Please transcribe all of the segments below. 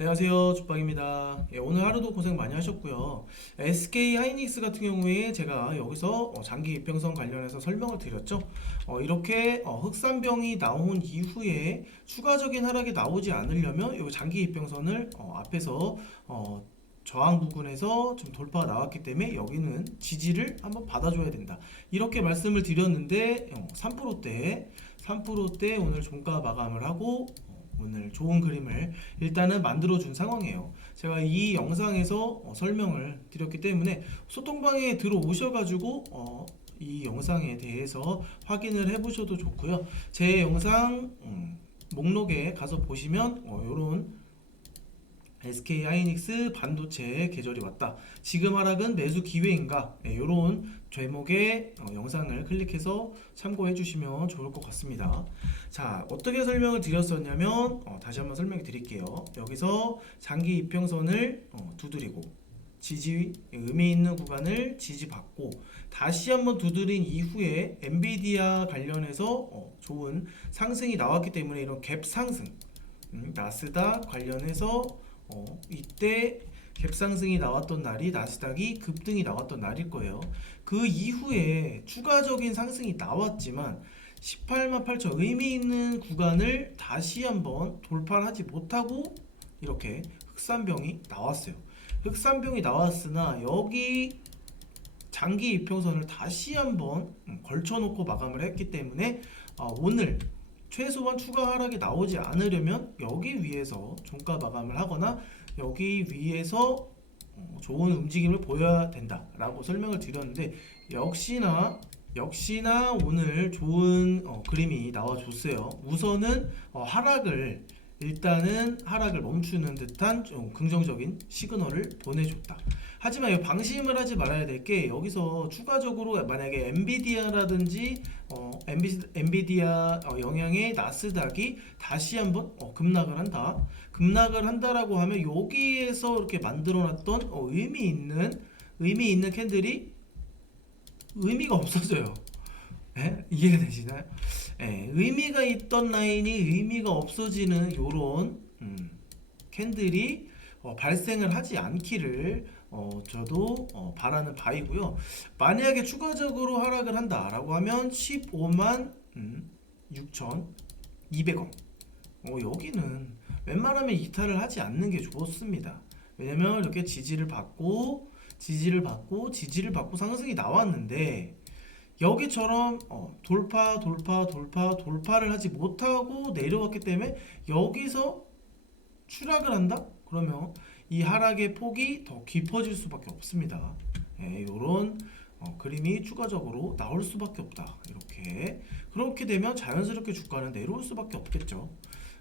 안녕하세요. 주빵입니다. 예, 오늘 하루도 고생 많이 하셨고요. SK 하이닉스 같은 경우에 제가 여기서 어, 장기 입병성 관련해서 설명을 드렸죠. 어, 이렇게 어, 흑산병이 나온 이후에 추가적인 하락이 나오지 않으려면 이 장기 입병선을 어, 앞에서 어, 저항 부근에서 좀 돌파가 나왔기 때문에 여기는 지지를 한번 받아줘야 된다. 이렇게 말씀을 드렸는데 어, 3%대 3%대 오늘 종가 마감을 하고 어, 오늘 좋은 그림을 일단은 만들어 준 상황이에요. 제가 이 영상에서 어, 설명을 드렸기 때문에 소통방에 들어오셔가지고 어, 이 영상에 대해서 확인을 해보셔도 좋고요. 제 영상 음, 목록에 가서 보시면 어, 이런 SK 하이닉스 반도체 계절이 왔다. 지금 하락은 매수 기회인가? 이런 제목의 어, 영상을 클릭해서 참고해 주시면 좋을 것 같습니다. 자, 어떻게 설명을 드렸었냐면 어, 다시 한번 설명해 드릴게요. 여기서 장기 이평선을 어, 두드리고 지지 의미 있는 구간을 지지받고 다시 한번 두드린 이후에 엔비디아 관련해서 어, 좋은 상승이 나왔기 때문에 이런 갭 상승 음, 나스닥 관련해서 어, 이때 갭 상승이 나왔던 날이 나스닥이 급등이 나왔던 날일 거예요. 그 이후에 추가적인 상승이 나왔지만 18만 8천 의미 있는 구간을 다시 한번 돌파를 하지 못하고 이렇게 흑산병이 나왔어요. 흑산병이 나왔으나 여기 장기 이평선을 다시 한번 음, 걸쳐놓고 마감을 했기 때문에 아, 오늘 최소한 추가 하락이 나오지 않으려면 여기 위에서 종가 마감을 하거나 여기 위에서 어, 좋은 움직임을 보여야 된다라고 설명을 드렸는데 역시나 역시나 오늘 좋은 어, 그림이 나와줬어요. 우선은 어, 하락을 일단은 하락을 멈추는 듯한 좀 긍정적인 시그널을 보내줬다. 하지만 이 방심을 하지 말아야 될 게 여기서 추가적으로 만약에 엔비디아라든지 어, 엔비, 엔비디아 어, 영향의 나스닥이 다시 한번 어, 급락을 한다. 급락을 한다라고 하면 여기에서 이렇게 만들어놨던 어, 의미 있는 의미 있는 캔들이 의미가 없어져요. 예? 이해가 되시나요? 예, 의미가 있던 라인이 의미가 없어지는 요런 음, 캔들이 어, 발생을 하지 않기를 어, 저도 어, 바라는 바이고요. 만약에 추가적으로 하락을 한다라고 하면 15만 음, 6,200원. 어, 여기는 웬만하면 이탈을 하지 않는 게 좋습니다. 왜냐면 이렇게 지지를 받고 지지를 받고 지지를 받고 상승이 나왔는데 여기처럼 어, 돌파 돌파 돌파 돌파를 하지 못하고 내려왔기 때문에 여기서 추락을 한다? 그러면 이 하락의 폭이 더 깊어질 수밖에 없습니다. 이런 그림이 추가적으로 나올 수밖에 없다. 이렇게 그렇게 되면 자연스럽게 주가는 내려올 수밖에 없겠죠.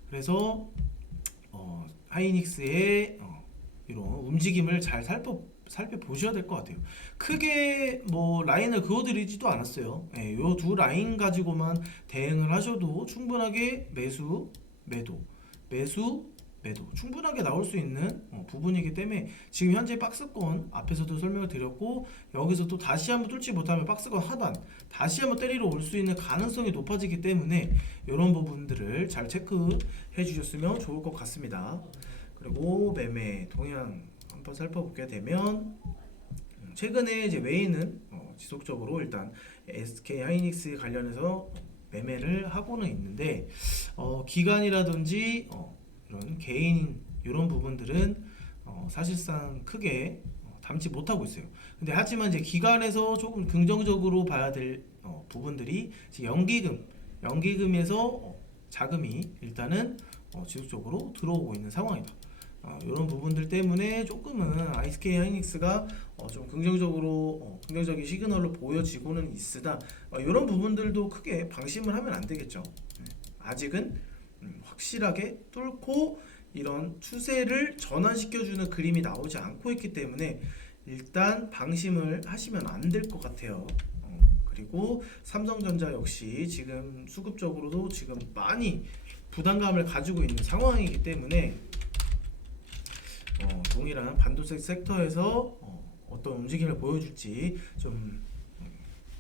그래서 어, 하이닉스의 어, 이런 움직임을 잘 살펴 살펴보셔야 될 것 같아요. 크게 뭐 라인을 그어드리지도 않았어요. 예, 요두 라인 가지고만 대응을 하셔도 충분하게 매수, 매도, 매수, 매도 충분하게 나올 수 있는 어, 부분이기 때문에 지금 현재 박스권 앞에서도 설명을 드렸고 여기서 또 다시 한번 뚫지 못하면 박스권 하단 다시 한번 때리러 올 수 있는 가능성이 높아지기 때문에 이런 부분들을 잘 체크해 주셨으면 좋을 것 같습니다. 그리고 매매 동향 한번 살펴보게 되면 음, 최근에 이제 웨이는 어, 지속적으로 일단 SK 하이닉스 관련해서 매매를 하고는 있는데 어, 기간이라든지 어, 이런 개인 이런 부분들은 어, 사실상 크게 어, 담지 못하고 있어요. 근데 하지만 이제 기간에서 조금 긍정적으로 봐야 될 어, 부분들이 연기금, 연기금에서 어, 자금이 일단은 어, 지속적으로 들어오고 있는 상황이다. 어, 이런 부분들 때문에 조금은 ISK 하이닉스가 어, 좀 긍정적으로 어, 긍정적인 시그널로 보여지고는 있으나 어, 이런 부분들도 크게 방심을 하면 안 되겠죠. 네. 아직은 음, 확실하게 뚫고 이런 추세를 전환시켜주는 그림이 나오지 않고 있기 때문에 일단 방심을 하시면 안 될 것 같아요. 어, 그리고 삼성전자 역시 지금 수급적으로도 지금 많이 부담감을 가지고 있는 상황이기 때문에 어, 동일한 반도체 섹터에서 어, 어떤 움직임을 보여줄지 좀 음,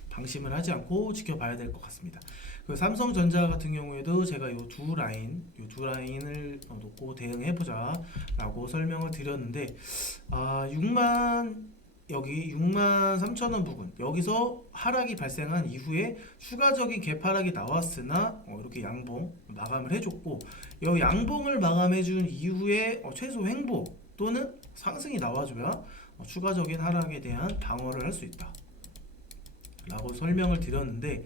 방심을 하지 않고 지켜봐야 될 것 같습니다. 그 삼성전자 같은 경우에도 제가 이 두 라인, 이 두 라인을 어, 놓고 대응해보자라고 설명을 드렸는데, 아 6만 여기 6만 3천 원 부근 여기서 하락이 발생한 이후에 추가적인 개파락이 나왔으나 어, 이렇게 양봉 마감을 해줬고 이 양봉을 마감해준 이후에 어, 최소 횡보 또는 상승이 나와줘야 어, 추가적인 하락에 대한 방어를 할 수 있다. 라고 설명을 드렸는데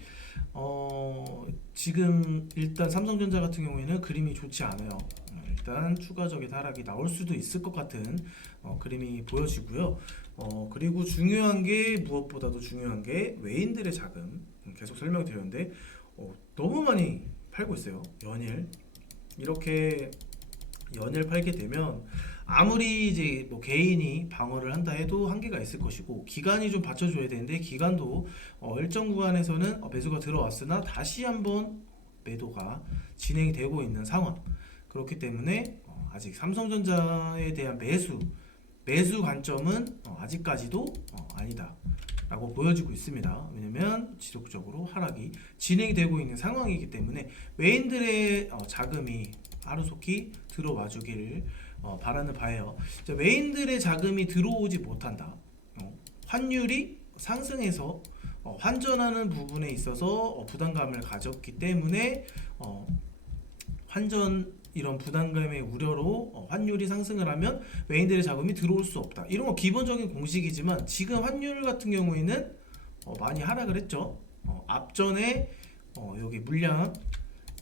어, 지금 일단 삼성전자 같은 경우에는 그림이 좋지 않아요. 어, 일단 추가적인 하락이 나올 수도 있을 것 같은 어, 그림이 보여지고요. 어, 그리고 중요한 게 무엇보다도 중요한 게 외인들의 자금 음, 계속 설명드렸는데 어, 너무 많이 팔고 있어요. 연일 이렇게 연일 팔게 되면 아무리 이제 뭐 개인이 방어를 한다 해도 한계가 있을 것이고 기간이 좀 받쳐줘야 되는데 기간도 어, 일정 구간에서는 어, 매수가 들어왔으나 다시 한번 매도가 진행이 되고 있는 상황 그렇기 때문에 어, 아직 삼성전자에 대한 매수 매수 관점은 어, 아직까지도 어, 아니다. 라고 보여지고 있습니다. 왜냐면 지속적으로 하락이 진행이 되고 있는 상황이기 때문에 외인들의 어, 자금이 하루속히 들어와 주기를 어, 바라는 바예요. 자, 외인들의 자금이 들어오지 못한다. 어, 환율이 상승해서 어, 환전하는 부분에 있어서 어, 부담감을 가졌기 때문에 어, 환전 이런 부담감의 우려로 어, 환율이 상승을 하면 외인들의 자금이 들어올 수 없다. 이런 거 기본적인 공식이지만 지금 환율 같은 경우에는 어, 많이 하락을 했죠. 어, 앞전에 어, 여기 물량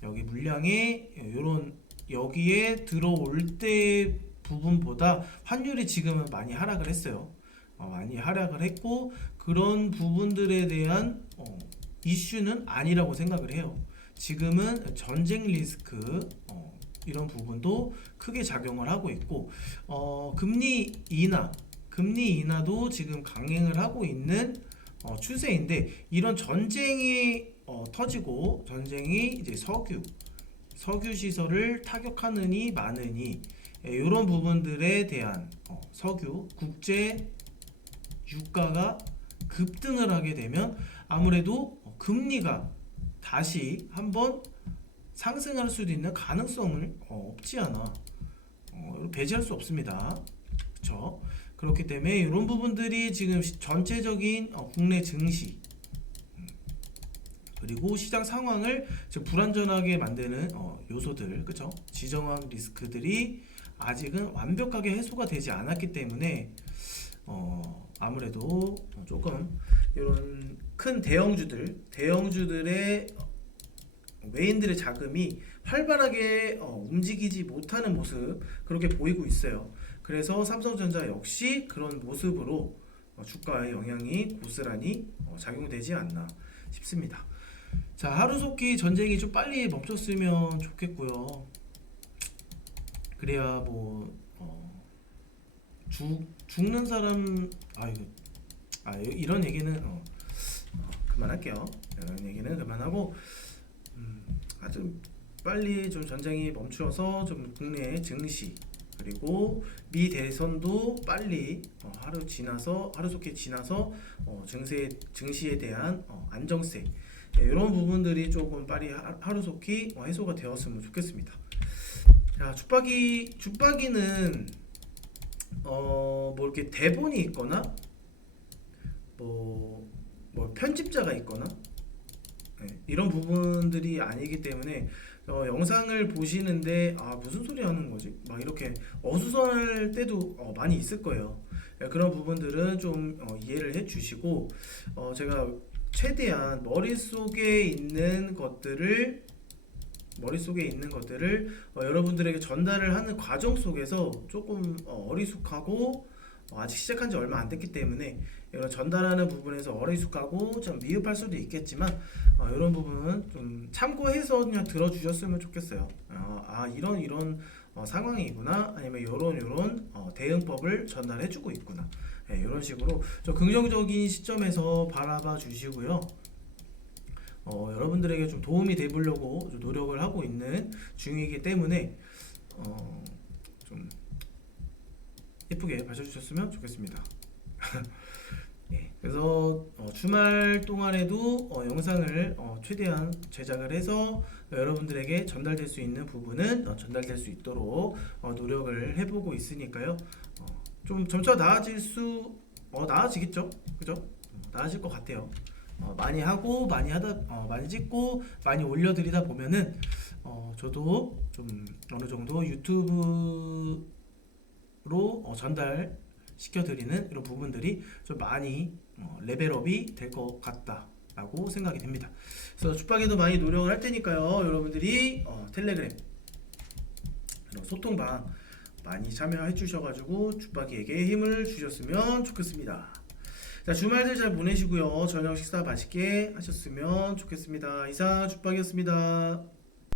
여기 물량에 이런 여기에 들어올 때 부분보다 환율이 지금은 많이 하락을 했어요. 어, 많이 하락을 했고 그런 부분들에 대한 어, 이슈는 아니라고 생각을 해요. 지금은 전쟁 리스크 어, 이런 부분도 크게 작용을 하고 있고 어, 금리 인하 금리 인하도 지금 강행을 하고 있는 어, 추세인데 이런 전쟁이 어, 터지고 전쟁이 이제 석유 석유 시설을 타격하느니 마느니 이런 부분들에 대한 어, 석유 국제 유가가 급등을 하게 되면 아무래도 어, 금리가 다시 한번 상승할 수도 있는 가능성을 어, 없지 않아 어, 배제할 수 없습니다. 그렇죠? 그렇기 때문에 이런 부분들이 지금 시- 전체적인 어, 국내 증시 음, 그리고 시장 상황을 지금 불안전하게 만드는 어, 요소들, 그렇죠? 지정학 리스크들이 아직은 완벽하게 해소가 되지 않았기 때문에 어, 아무래도 조금 이런 큰 대형주들, 대형주들의 외인들의 자금이 활발하게 어, 움직이지 못하는 모습 그렇게 보이고 있어요. 그래서 삼성전자 역시 그런 모습으로 어, 주가에 영향이 고스란히 어, 작용되지 않나 싶습니다. 자 하루속히 전쟁이 좀 빨리 멈췄으면 좋겠고요. 그래야 뭐 어, 죽 죽는 사람 아 이거 아 이- 이런 얘기는 어, 어, 그만할게요. 이런 얘기는 그만하고 음, 아주 빨리 좀 전쟁이 멈추어서 좀 국내 증시 그리고 미 대선도 빨리 어, 하루 지나서 하루속히 지나서 어, 증세 증시에 대한 어, 안정세 예, 이런 부분들이 조금 빨리 하- 하루속히 어, 해소가 되었으면 좋겠습니다. 자, 죽박이 죽박이는 어 뭐 이렇게 대본이 있거나 뭐, 뭐 편집자가 있거나 네, 이런 부분들이 아니기 때문에 어, 영상을 보시는데 아 무슨 소리 하는 거지? 막 이렇게 어수선할 때도 어, 많이 있을 거예요. 예, 그런 부분들은 좀 어, 이해를 해주시고 어, 제가 최대한 머릿속에 있는 것들을 머릿속에 있는 것들을 어, 여러분들에게 전달을 하는 과정 속에서 조금 어, 어리숙하고 어, 아직 시작한 지 얼마 안 됐기 때문에 이런 전달하는 부분에서 어리숙하고 좀 미흡할 수도 있겠지만 어, 이런 부분은 좀 참고해서 그냥 들어주셨으면 좋겠어요. 어, 아 이런 이런 어, 상황이구나 아니면 이런 이런 어, 대응법을 전달해주고 있구나 예, 이런 식으로 좀 긍정적인 시점에서 바라봐 주시고요. 어, 여러분들에게 좀 도움이 되보려고 좀 노력을 하고 있는 중이기 때문에 어, 좀 예쁘게 봐주셨으면 좋겠습니다. 예, 그래서 그래서 어, 주말 동안에도 어, 영상을 어, 최대한 제작을 해서 여러분들에게 전달될 수 있는 부분은 어, 전달될 수 있도록 어, 노력을 해보고 있으니까요. 어, 좀 점차 나아질 수 어, 나아지겠죠, 그죠? 어, 나아질 것 같아요. 어, 많이 하고 많이 하다 어, 많이 찍고 많이 올려드리다 보면은 어, 저도 좀 어느 정도 유튜브로 어, 전달 시켜드리는 이런 부분들이 좀 많이 어, 레벨업이 될 것 같다라고 생각이 됩니다. 그래서 죽박이도 많이 노력을 할 테니까요. 여러분들이 어, 텔레그램 소통방 많이 참여해 주셔가지고 죽박이에게 힘을 주셨으면 좋겠습니다. 자 주말들 잘 보내시고요. 저녁 식사 맛있게 하셨으면 좋겠습니다. 이상 죽박이었습니다.